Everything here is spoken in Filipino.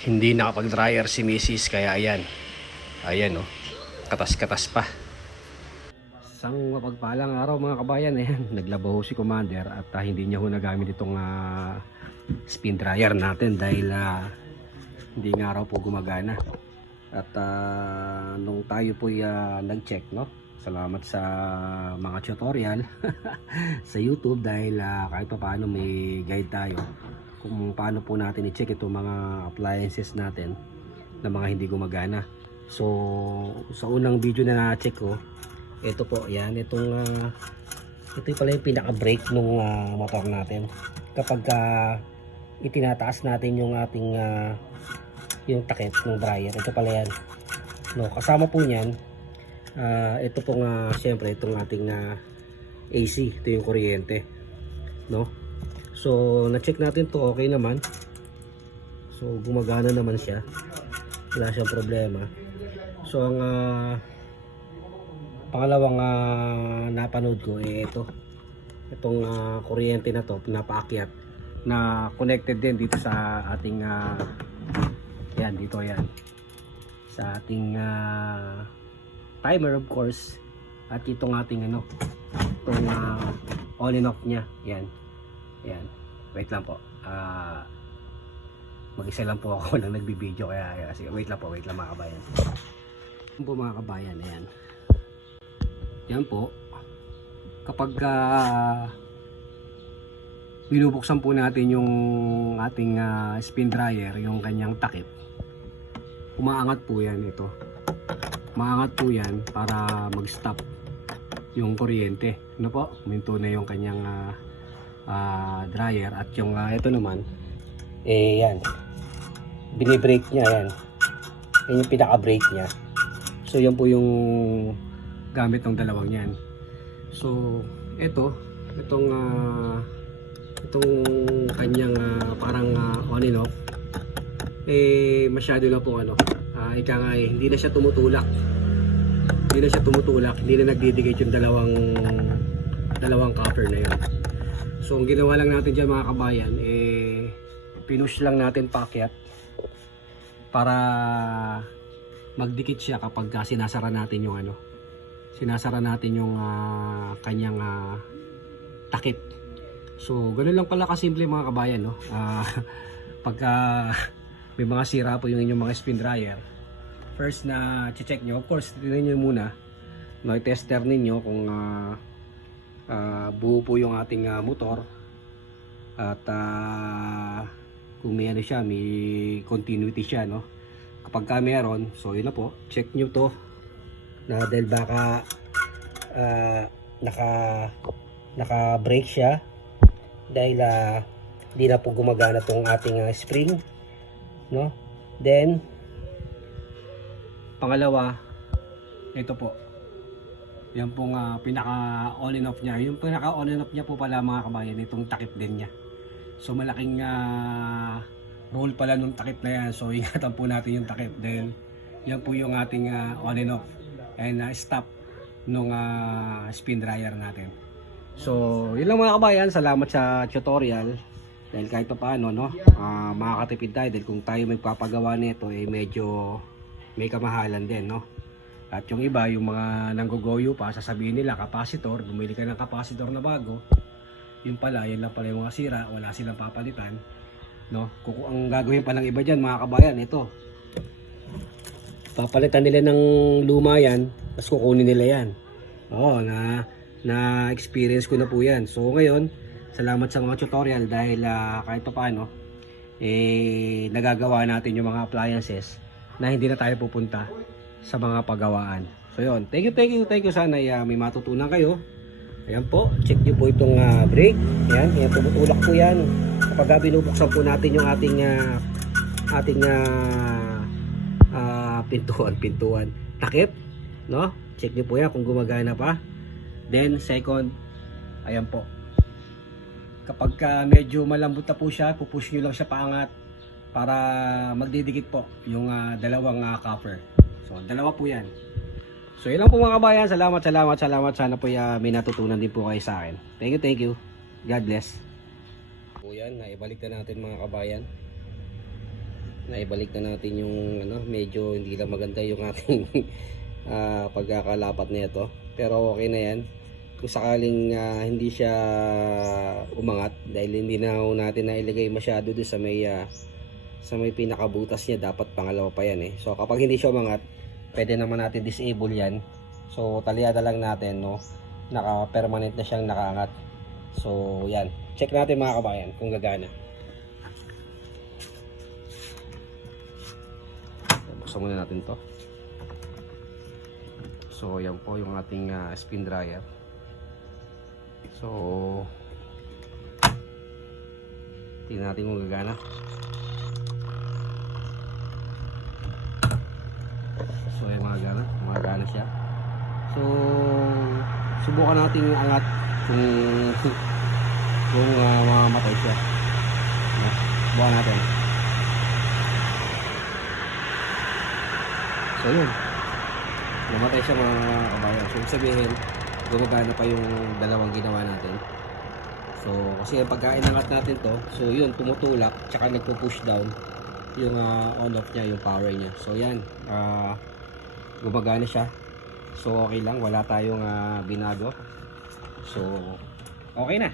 Hindi nakapag-dryer si Mrs. Kaya ayan. Ayan oh. Katas-katas pa. Isang mapagpalang araw mga kabayan. Ayan. Naglabaho si Commander at hindi niya ho nagamit itong spin dryer natin dahil hindi nga raw po gumagana. At nung tayo po nag-check, no? Salamat sa mga tutorial sa YouTube dahil kahit pa paano may guide tayo kung paano po natin i-check itong mga appliances natin na mga hindi gumagana. So sa unang video na na-check ko, ito po, yan, ito pala yung pinaka brake ng motor natin. Kapag itinataas natin yung ating yung takip ng dryer, ito pala yan, no? Kasama po niyan ito pong syempre itong ating AC, ito yung kuryente, no? So na-check natin to, okay naman. So gumagana naman siya, wala siyang problema. So ang pangalawang napanood ko itong kuryente na to, pinapaakyat na connected din dito sa ating yan, dito yan sa ating timer of course, at itong ating itong on and off nya, yan. Yan, wait lang po, mag-isa lang po ako nang nagbibideo kaya sige, wait lang mga kabayan. Yan po mga kabayan, ayan. Yan po, kapag binubuksan po natin yung ating spin dryer, yung kanyang takip, umaangat po yan ito. Umaangat po yan para mag-stop yung kuryente. Ano po? Minto na yung kanyang dryer, at yung ito naman yan, bini-brake niya, yan yung pinaka-brake niya. So yan po yung gamit ng dalawang yan. So itong kanyang parang on and off, masyado na po ika nga hindi na siya tumutulak, hindi na nagdidikit yung dalawang copper na yun. So ang ginawa lang natin dyan mga kabayan, pinush lang natin paakyat para magdikit siya kapag sinasara natin yung kanyang takip. So ganoon lang pala kasimple mga kabayan, no? Pagka may mga sira po yung inyong mga spin dryer, first na check nyo, of course tingnan nyo muna, no, i-tester ninyo kung buo po yung ating motor, at kung may siya, may continuity siya, no? Kapag meron, so yun na po, check nyo to na dahil baka naka brake siya dahil hindi na po gumagana tong ating spring, no? Then pangalawa, ito po, yan pong pinaka on and off niya. Yung pinaka on and off niya po pala mga kabayan, itong takip din niya. So malaking role pala nung takip na yan. So ingatan po natin yung takip. Then yan po yung ating on and off and stop nung spin dryer natin. So yun lang mga kabayan, salamat sa tutorial. Dahil kahit pa paano, no, makakatipid tayo dahil kung tayo magpapagawa nito medyo may kamahalan din, no. At yung iba, yung mga nanggogoyo pa, sasabihin nila capacitor, bumili ka ng capacitor na bago, yun pala, yan lang pala yung mga sira, wala silang papalitan, no. Ang gagawin pa ng iba dyan mga kabayan, ito, papalitan nila ng luma yan, tapos kukunin nila yan. Oo, na experience ko na po yan. So ngayon, salamat sa mga tutorial dahil kahit pa paano nagagawa natin yung mga appliances na hindi na tayo pupunta sa mga pagawaan. So yun, thank you. Sana may matutunan kayo. Ayan po, check nyo po itong brake. Ayan, tumutulak po yan kapag binubuksan po natin yung ating pintuan takip, no? Check nyo po yan kung gumagana pa. Then second, ayan po, kapag medyo malambot na po siya, pupush nyo lang siya paangat para magdidikit po yung dalawang copper. So dalawa po yan. So yun lang po mga kabayan, salamat. Sana po may natutunan din po kayo sa akin. Thank you. God bless. Po yan, naibalik na natin mga kabayan. naibalik na natin yung medyo hindi lang maganda yung ating pagkakalapat nito, pero okay na yan. Kung sakaling hindi siya umangat dahil hindi na natin nailagay masyado doon sa may pinakabutas niya, dapat pangalawa pa yan eh. So kapag hindi siya umangat, pwede naman natin disable yan. So talyada lang natin, no, naka permanent na siyang nakaangat. So yan, check natin mga kabayan kung gagana. Buksan muna natin to. So yan po yung ating spin dryer. So tingnan natin kung gagana. So yan, gumagana siya. So subukan natin yung angat kung mamamatay siya. Subukan natin. So yun, namatay siya mga kabayan. So sabihin, gumagana pa yung dalawang ginawa natin. So kasi pagka inangat natin to, so yun, tumutulak tsaka nagpo-push down yung on off niya, yung power niya. So yan, gumagana siya. So okay lang, wala tayong binago. So okay na.